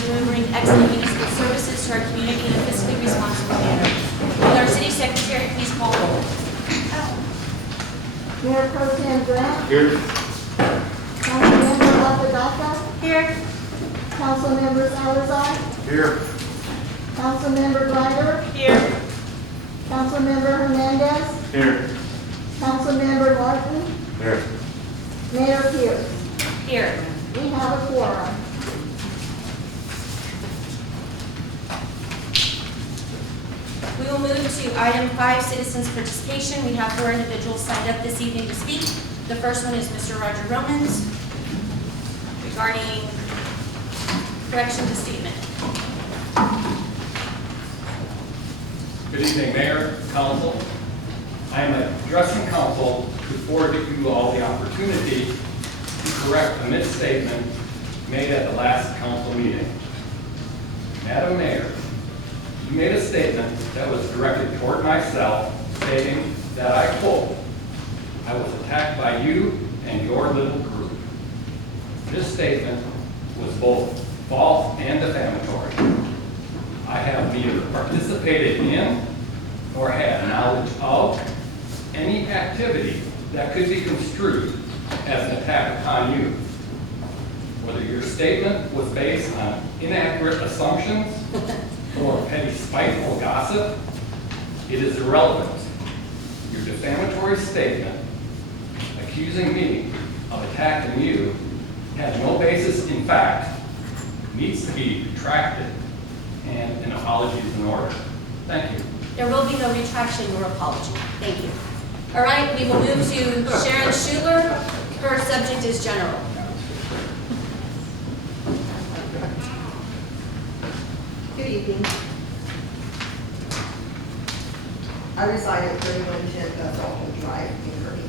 delivering excellent municipal services to our community in a fiscally responsible manner. Will our city secretary please call roll? Mayor Pro Tem Grant, Here. Councilmember Apodaca, Here. Councilmember Salazar, Here. Councilmember Greider, Here. Councilmember Hernandez, Here. Councilmember Martin, Here. Mayor Pierce. Here. We have a quorum. We will move to item 5, citizens participation. We have 4 individuals signed up this evening to speak. The first one is Mr. Roger Romans regarding correction to statement. Good evening, Mayor, Council. I am addressing Council to forward you all the opportunity to correct a misstatement made at the last Council meeting. Madam Mayor, you made a statement that was directed toward myself, stating that, I quote, "I was attacked by you and your little group." This statement was both false and defamatory. I have neither participated in nor had knowledge of any activity that could be construed as an attack upon you. Whether your statement was based on inaccurate assumptions or petty spiteful gossip, it is irrelevant. Your defamatory statement accusing me of attacking you has no basis in fact, needs to be retracted, and an apology is in order. Thank you. There will be no retraction nor apology. Thank you. All right, we will move to Sharon Schuler. Her subject is general. Good evening. I reside at 3110 Dalton Drive in Kirby.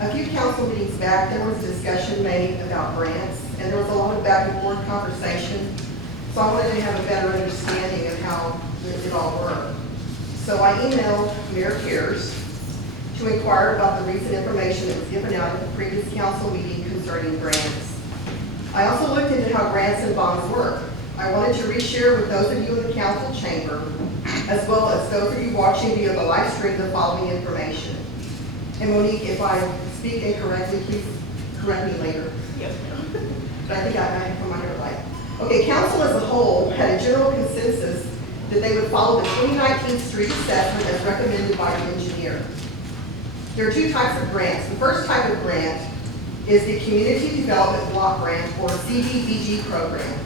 A few council meetings back, there was a discussion made about grants, and there was a lot of back and forth conversation. So I wanted to have a better understanding of how it all worked. So I emailed Mayor Pierce to inquire about the recent information that was given out at the previous council meeting concerning grants. I also looked into how grants and bonds work. I wanted to reshare with those of you in the council chamber, as well as those of you watching via the live stream, the following information. And Monique, if I speak incorrectly, please correct me later. Yes. But I think I have come under light. Okay, council as a whole had a general consensus that they would follow the 2019 street assessment as recommended by the engineer. There are 2 types of grants. The first type of grant is the Community Development Block Grant, or CDBG program,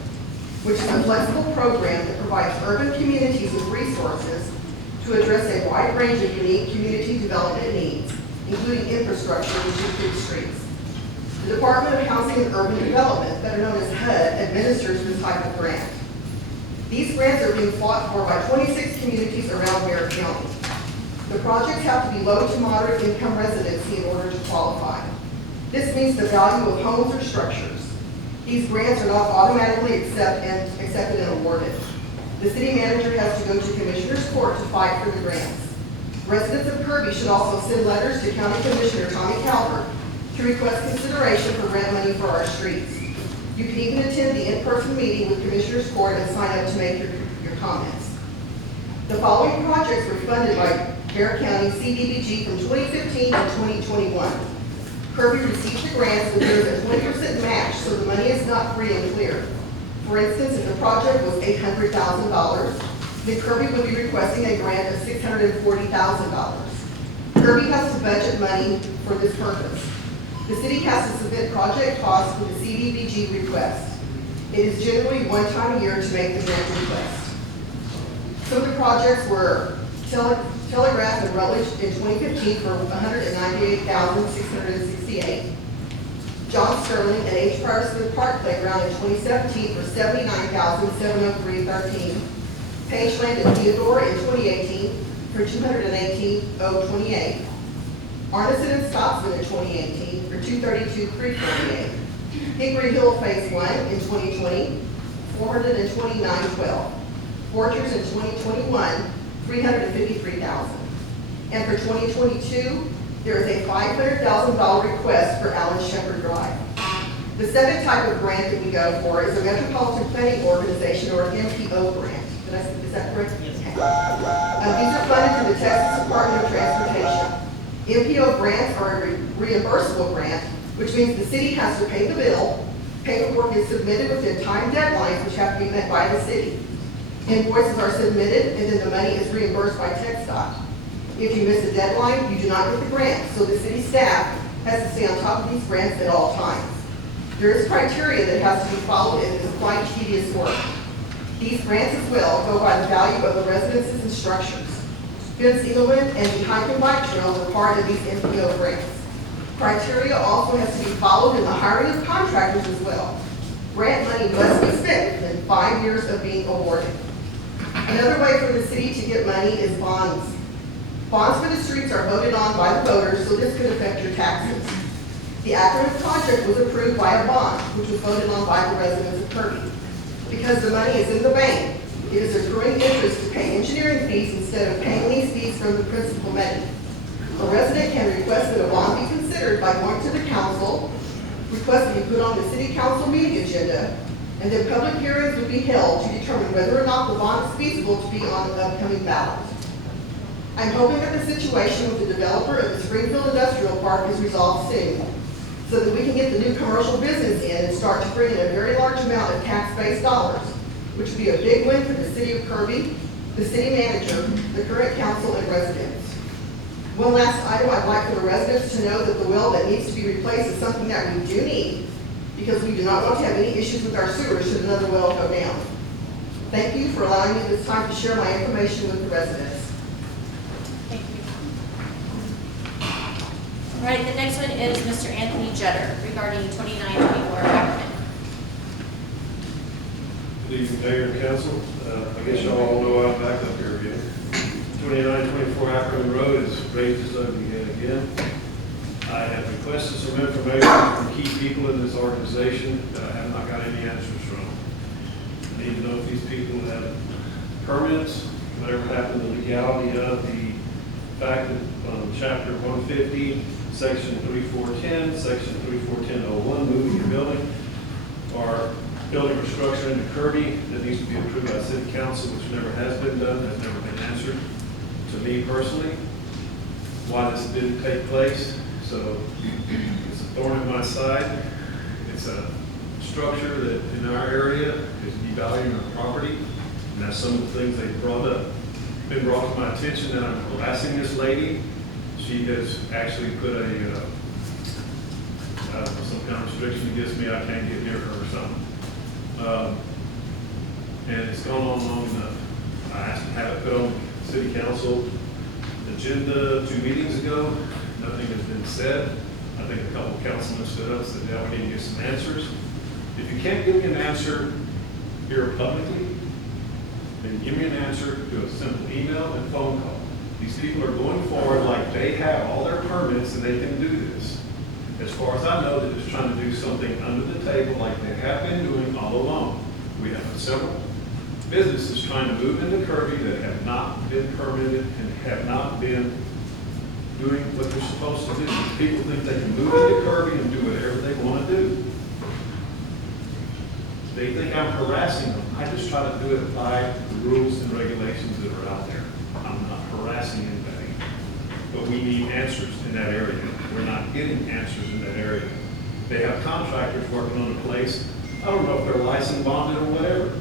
which is a flexible program that provides urban communities with resources to address a wide range of unique community development needs, including infrastructure, which includes streets. The Department of Housing and Urban Development, better known as HUD, administers this type of grant. These grants are being fought for by 26 communities around Ware County. The projects have to be low to moderate income residency in order to qualify. This means the value of homes or structures. These grants are not automatically accepted and awarded. The city manager has to go to Commissioner's Court to fight for the grants. Residents of Kirby should also send letters to County Commissioner Tommy Calvert to request consideration for grant money for our streets. You can even attend the in-person meeting with Commissioner's Court and sign up to make your comments. The following projects were funded by Ware County CDBG from 2015 to 2021. Kirby received the grants, but there is a 20% match, so the money is not free and clear. For instance, if the project was $800,000, then Kirby would be requesting a grant of $640,000. Kirby has to budget money for this purpose. The city has to submit project costs for the CDBG request. It is generally 1 time a year to make the grant request. Some of the projects were Telegraph and Rutledge in 2015 for $198,668. John Sterling and H. Pryor Smith Park Playground in 2017 for $79,703.13. Pageland and Theodore in 2018 for $218,028. Arneson and Stocksman in 2018 for $232,348. Hickory Hill Phase 1 in 2020, $429,12. Orchards in 2021, $353,000. And for 2022, there is a $500,000 request for Allen Shepherd Drive. The second type of grant that we go for is a Metropolitan Planning Organization, or an MPO grant. Is that correct? Yes. These are funded through the Texas Department of Transportation. MPO grants are a reimbursable grant, which means the city has to pay the bill. Paperwork is submitted within time deadlines, which have to be met by the city. Invoices are submitted, and then the money is reimbursed by TxDOT. If you miss a deadline, you do not get the grant, so the city staff has to stay on top of these grants at all times. There is criteria that has to be followed, and it is quite tedious work. These grants as well go by the value of the residences and structures. Vince Eagleman and the hike and bike trails are part of these MPO grants. Criteria also has to be followed in the hiring of contractors as well. Grant money must be spent within 5 years of being awarded. Another way for the city to get money is bonds. Bonds for the streets are voted on by the voters, so this could affect your taxes. The Akron project was approved by a bond, which was voted on by the residents of Kirby. Because the money is in the bank, it is accruing interest to pay engineering fees instead of paying these fees from the principal money. A resident can request that a bond be considered by going to the council, request that be put on the city council meeting agenda, and then public hearings would be held to determine whether or not the bond is feasible to be on the upcoming ballot. I'm hoping that the situation with the developer of the Springfield Industrial Park is resolved soon, so that we can get the new commercial business in and start to bring in a very large amount of tax-based dollars, which would be a big win for the city of Kirby, the city manager, the current council, and residents. One last item, I'd like for the residents to know that the well that needs to be replaced is something that we do need, because we do not want to have any issues with our sewers should another well go down. Thank you for allowing me this time to share my information with the residents. Thank you. All right, the next one is Mr. Anthony Jetter regarding 2924 Ackerman. Good evening, Mayor and Council. I guess y'all all know I'm back up here again. 2924 Ackerman Road is raised as ugly again. I have requested some information from key people in this organization that I have not got any answers from. I need to know if these people have permits, whatever happened to the legality of the fact that Chapter 150, Section 3410, Section 3410-01, moving your building, or building or structure into Kirby that needs to be approved by City Council, which never has been done, has never been answered to me personally, why this didn't take place. So it's a thorn in my side. It's a structure that in our area is devaluing our property, and that's some of the things they brought up. Been brought to my attention that I'm harassing this lady. She has actually put a some kind of restriction against me. I can't get near her or something. And it's gone on long enough. I asked to have it put on City Council agenda 2 meetings ago. Nothing has been said. I think a couple of councilmen stood up and said, now we need to get some answers. If you can't give me an answer here publicly, then give me an answer to a simple email and phone call. These people are going forward like they have all their permits and they can do this. As far as I know, they're just trying to do something under the table like they have been doing all along. We have several businesses trying to move into Kirby that have not been permitted and have not been doing what they're supposed to do. People think they can move into Kirby and do whatever they want to do. They think I'm harassing them. I just try to do it by the rules and regulations that are out there. I'm not harassing anybody. But we need answers in that area. We're not getting answers in that area. They have contractors working on a place. I don't know if they're licensed, bonded, or whatever.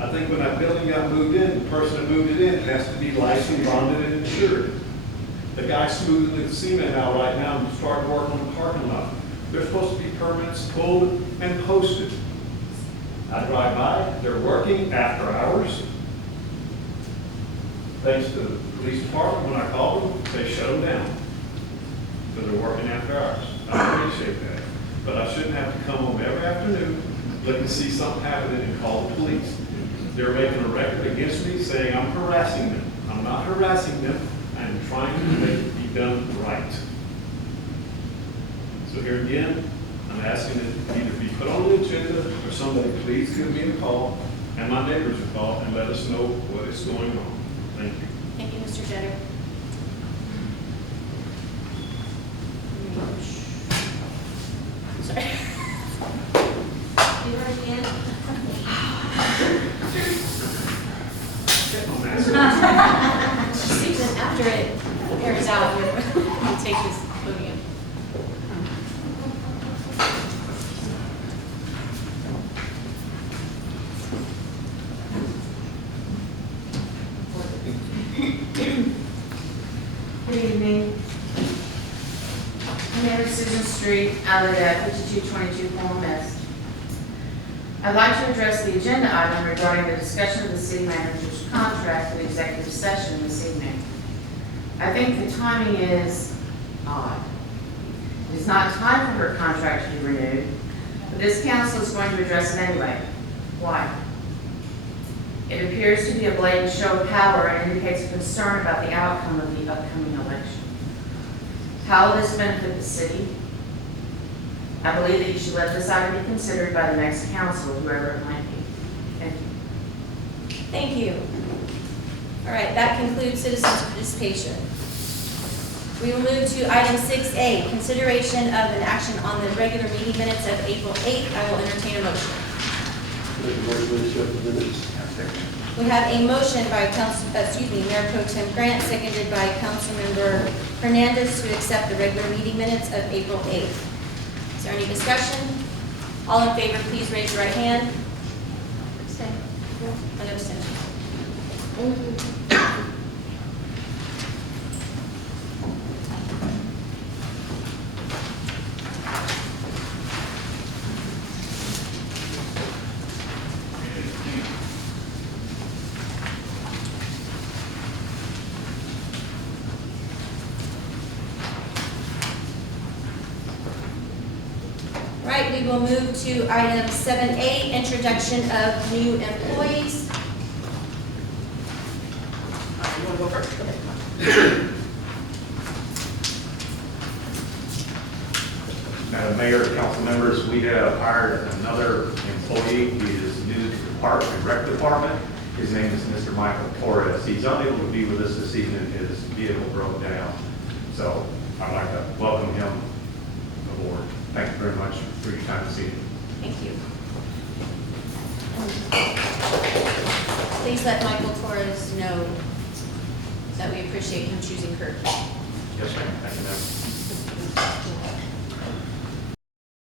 I think when that building got moved in, the person that moved it in has to be licensed, bonded, and insured. The guy smoothing the cement out right now and starting work on the parking lot. They're supposed to be permits pulled and posted. I drive by, they're working after hours. Thanks to the police department, when I call them, they shut them down. So they're working after hours. I appreciate that. But I shouldn't have to come home every afternoon, look and see something happening and call the police. They're making a record against me saying I'm harassing them. I'm not harassing them. I'm trying to make it be done right. So here again, I'm asking it to either be put on the agenda or somebody please give me a call and my neighbors a call and let us know what is going on. Thank you. Thank you, Mr. Jetter. Sorry. Susan Street, Alida, 5222 Palm West. I'd like to address the agenda item regarding the discussion of the city manager's contract with executive session this evening. I think the timing is odd. It is not time for her contract to be renewed, but this council is going to address it anyway. Why? It appears to be a blatant show of power and indicates a concern about the outcome of the upcoming election. How will this benefit the city? I believe that you should let this item be considered by the next council, whoever it might be. Thank you. Thank you. All right, that concludes citizens' participation. We will move to item 6A, consideration of an action on the regular meeting minutes of April 8th. I will entertain a motion. Make a motion to accept the minutes. We have a motion by Mayor Pro Tem Grant, seconded by Councilmember Hernandez to accept the regular meeting minutes of April 8th. Is there any discussion? All in favor, please raise your right hand. Abstain. An abstention. Thank you. Right, we will move to item 7A, introduction of new employees. You want to go first? Go ahead. Madam Mayor, council members, we have hired another employee. He is new to the rec department. His name is Mr. Michael Torres. He's unable to be with us this evening. His vehicle broke down. So I'd like to welcome him aboard. Thank you very much for your time this evening. Thank you. Please let Michael Torres know that we appreciate him choosing Kirby. Yes, ma'am. Thank you, ma'am.